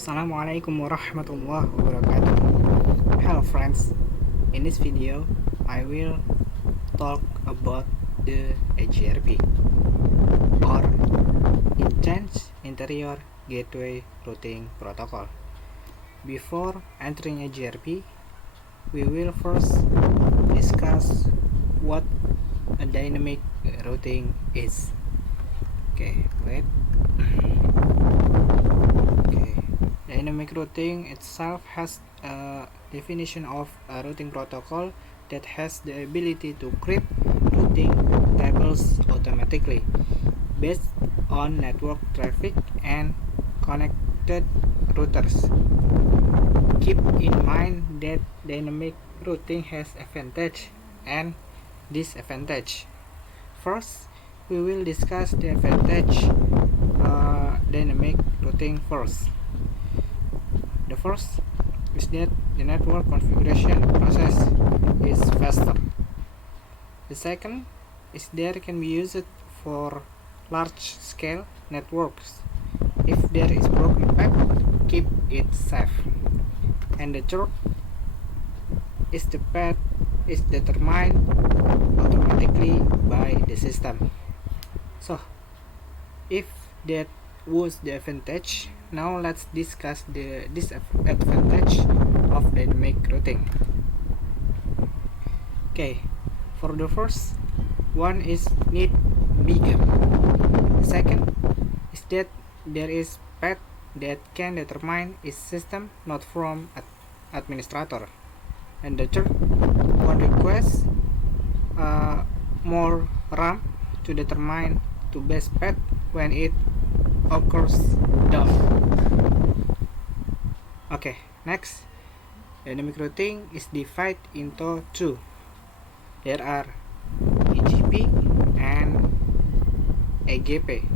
Assalamualaikum warahmatullahi wabarakatuh. Hello friends, in this video I will talk about the EIGRP or Intense Interior Gateway Routing Protocol. Before entering EIGRP, we will first discuss what a dynamic routing is. Okay, wait. Dynamic routing itself has a definition of a routing protocol that has the ability to create routing tables automatically based on network traffic and connected routers. Keep in mind that dynamic routing has advantage and disadvantage. First, we will discuss the advantage dynamic routing first. The first is that the network configuration process is faster. The second is that it can be used for large-scale networks. If there is broken path, keep it safe. And the third is the path is determined automatically by the system. So, if that was the advantage, now let's discuss the disadvantage of dynamic routing. Okay, for the first one is need beacon. The second is that there is path that can determine its system, not from administrator. And the third one requires more RAM to determine the best path when it occurs down. Okay, next, dynamic routing is divided into two. There are EIGRP and EIGRP.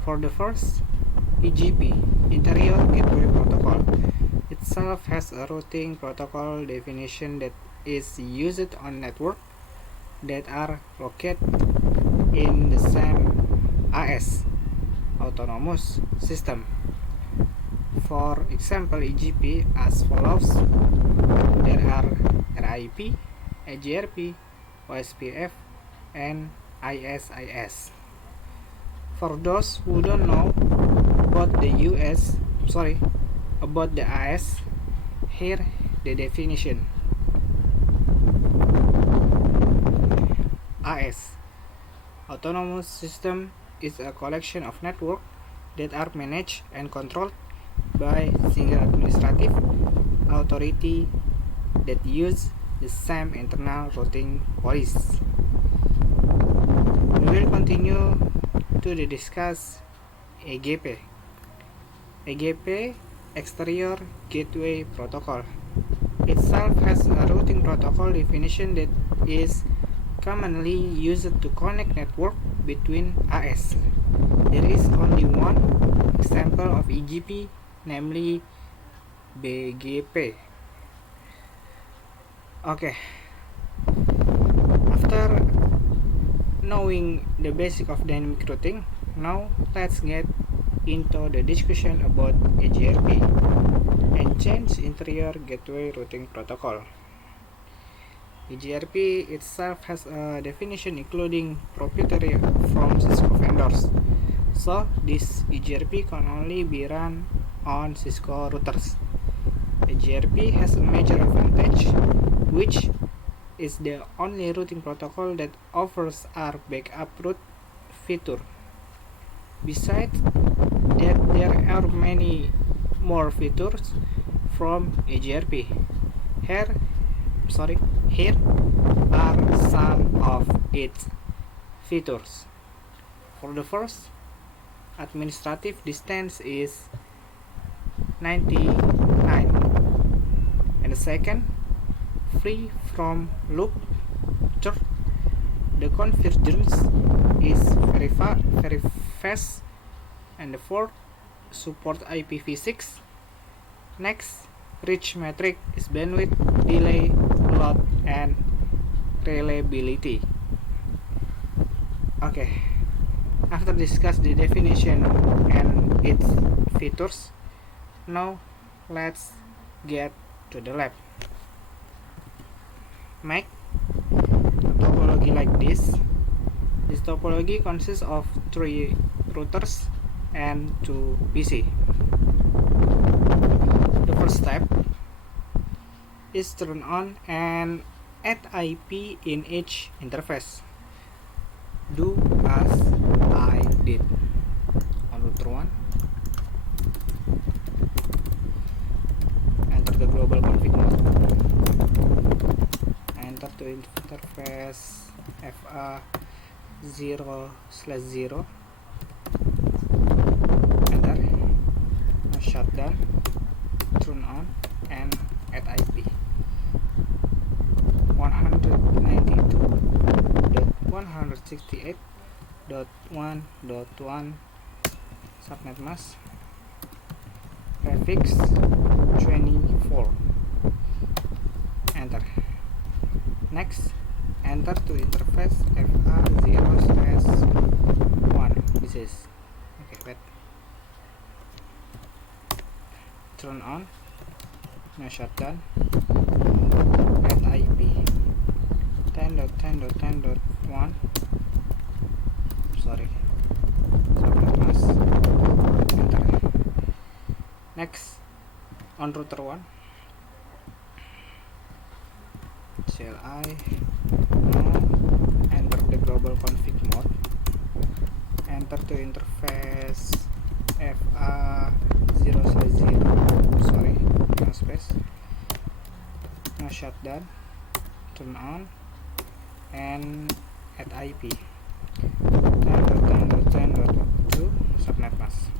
For the first, EIGRP, Interior Gateway Protocol, itself has a routing protocol definition that is used on networks that are located in the same AS, autonomous system. For example, EIGRP as follows. There are RIP, EIGRP, OSPF, and ISIS. For those who don't know about the AS, here the definition. AS, autonomous system, is a collection of networks that are managed and controlled by single administrative authority that use the same internal routing policy. We will continue to discuss EIGRP. EIGRP, Exterior Gateway Protocol, itself has a routing protocol definition that is commonly used to connect network between AS. There is only one example of EIGRP, namely BGP. Okay, after knowing the basic of dynamic routing, now let's get into the discussion about EIGRP, Intense Interior Gateway Routing Protocol. EIGRP itself has a definition including proprietary from Cisco vendors, so this EIGRP can only be run on Cisco routers. EIGRP has a major advantage, which is the only routing protocol that offers a backup route feature. Besides that, there are many more features from EIGRP. Here are some of its features. For the first, administrative distance is 99, and the second, free from loop. Third, the convergence is very fast, and the fourth, support IPv6. Next, reach metric is bandwidth, delay, load, and reliability. Okay, after discuss the definition and its features. Now let's get to the lab. Make a topology like this. This topology consists of 3 routers and 2 PC. The first step is turn on and add IP in each interface. Do as I did. On router 1, enter the global config mode, enter to interface FA 0/0, enter, shutdown, turn on, and add IP 192.168.1.1 subnet mask prefix 24, enter. Next, enter to interface FA 0/1. This is okay. Wait. Turn on. Now shutdown. Add IP 10.10.10.1. Sorry. Subnet mask. Enter. Next, on router 1. CLI. Now enter the global config mode. Enter to interface FA 0/0. Sorry, no space. Now shutdown, turn on, and add IP 10.10.10.2 subnet mask.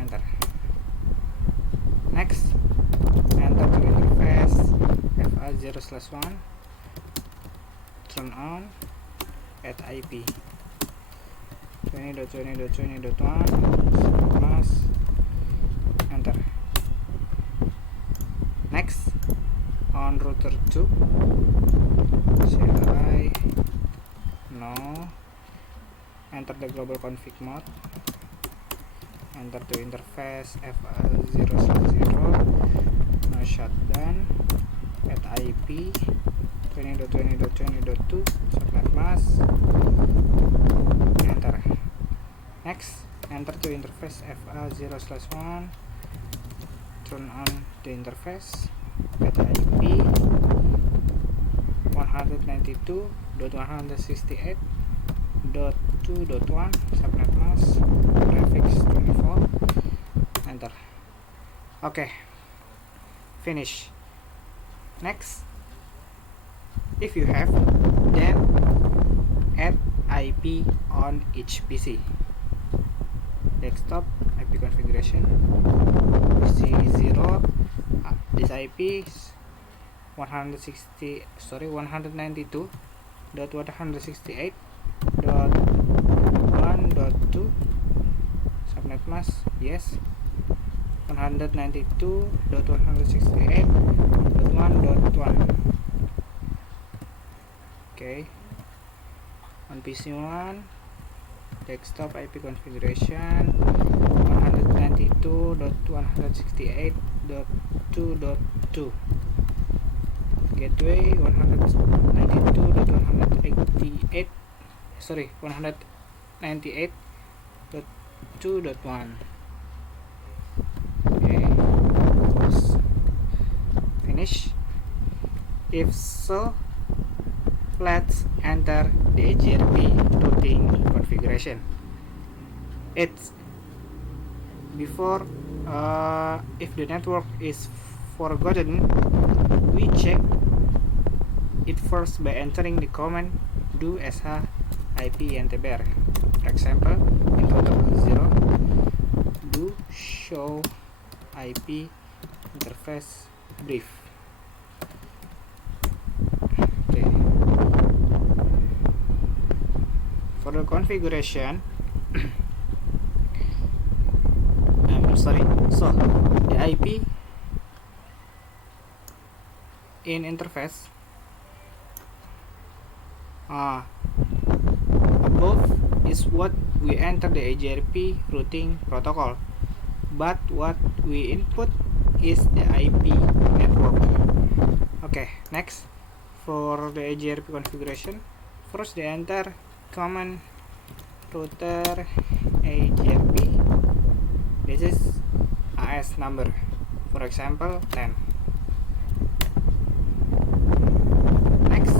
Enter. Next, enter to interface FA 0/1. Turn on, add IP 20.20.20.1 subnet mask. Enter. Next, on router 2, CLI, no, enter the global config mode, enter to interface FA 0/0, now shutdown, add IP 20.20.20.2 subnet mask, enter. Next, enter to interface FA 0/1, turn on the interface, add IP 192.168.2.1 subnet mask prefix 24, enter. Okay, finish. Next, if you have, then add IP on each PC. Desktop IP configuration PC 0. This IP is 192.168.1.2 subnet mask, yes. 192.168.1.1. Okay. On PC 1, desktop IP configuration 192.168.2.2, gateway 198.2.1. Okay, close. Finish. If so, let's enter the EIGRP routing configuration. It's before if the network is forgotten, we check it first by entering the command do sh IP ntbr. For example, in router 0, do show IP interface brief. Okay. For the configuration, so the IP in interface above is is what we enter the EIGRP routing protocol, but what we input is the IP network. Okay, next, for the EIGRP configuration, first they enter command router EIGRP. This is AS number, for example 10. Next,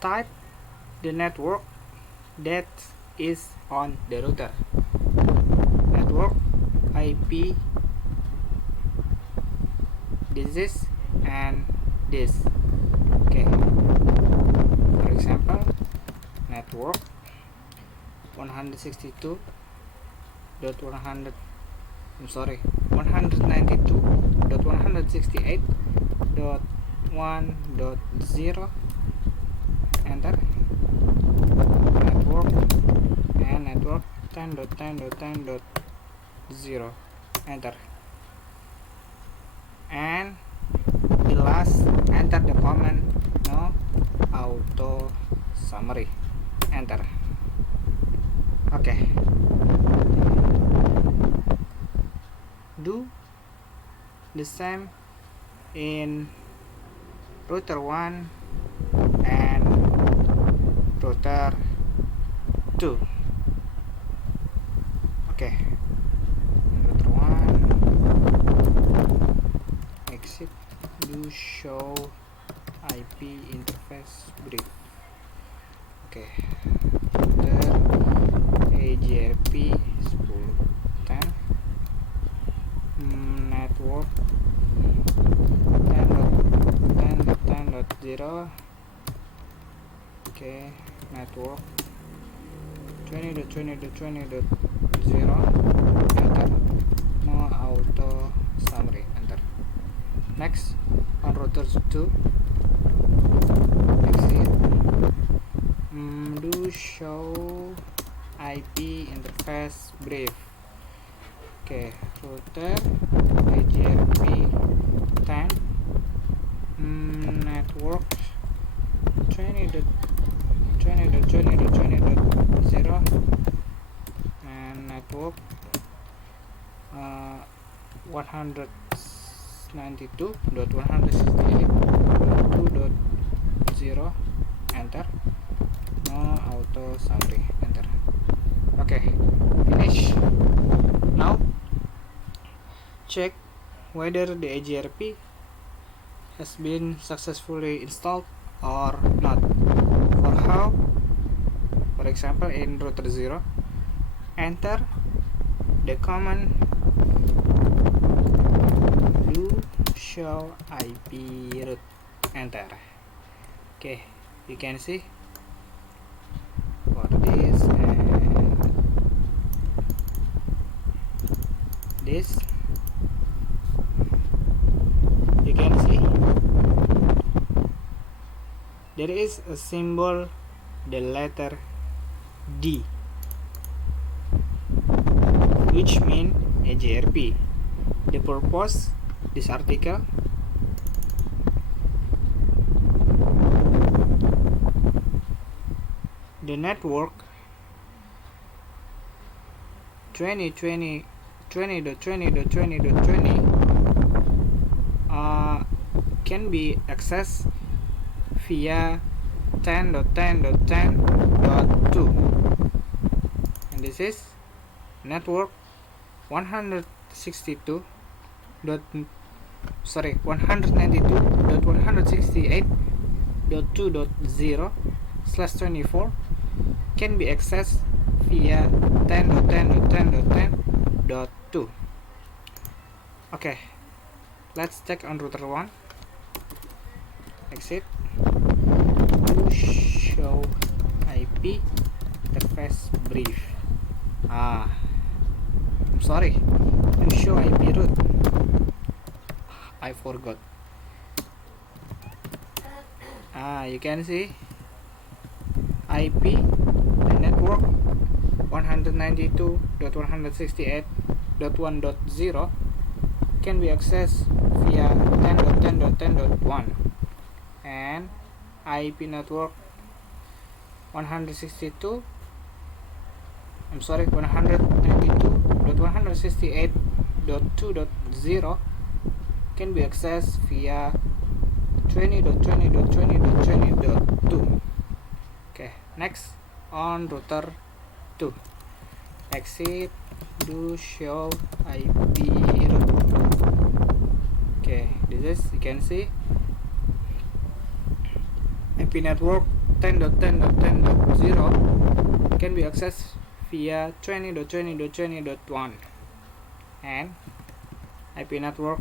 type the network that is on the router. Network IP, this is, and this. Okay, for example, network 192.168.1.0, enter. Network and network 10.10.10.0, enter. And the last, enter the command no auto summary, enter. Okay, do the same in router 1 and router 2. Okay, router 1, exit, do show IP interface brief. Okay, router EIGRP 10.10, network 10.10.10.0. Okay, network 20.20.20.0, enter. No auto summary, enter. Next, on router 2, exit, do show IP interface brief. Okay, router EIGRP 10, network 20.20.20.0, and network 192.168.2.0, enter. No auto summary, enter. Okay, finish. Now check whether the EIGRP has been successfully installed or not. For how? For example, in router 0, enter the command do show IP route, enter. Okay, you can see for this and this, you can see there is a symbol, the letter D, which means EIGRP. The purpose this article, the network 20.20.20.20 can be accessed via 10.10.10.2, and this is network 192.168.2.0/24 can be accessed via 10.10.10.10.2. Okay, let's check on router 1. Exit, to show IP interface brief. I'm sorry, to show IP route, I forgot. You can see IP, the network 192.168.1.0 can be accessed via 10.10.10.1, and IP network 192 I'm sorry 192.168.2.0 can be accessed via 20.20.20.20.2. Okay, next on router 2, exit do show IP route. Okay, this is, you can see, IP network 10.10.10.0 can be accessed via 20.20.20.1, and IP network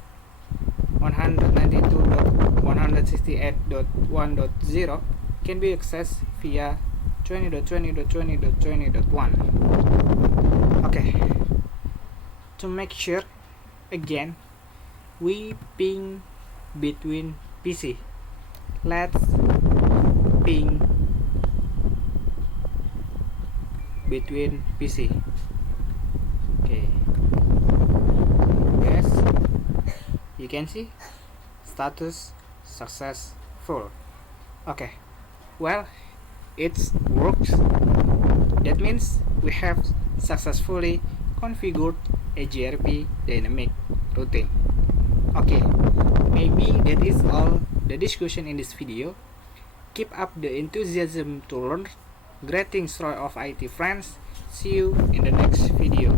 192.168.1.0 can be accessed via 20.20.20.20.1. Okay, to make sure, again, we ping between PC. Let's ping between PC. Okay, yes, you can see status successful. Okay, well, it works. That means we have successfully configured EIGRP Dynamic Routing. Okay, maybe that is all the discussion in this video. Keep up the enthusiasm to learn. Greetings, Roy of IT friends. See you in the next video.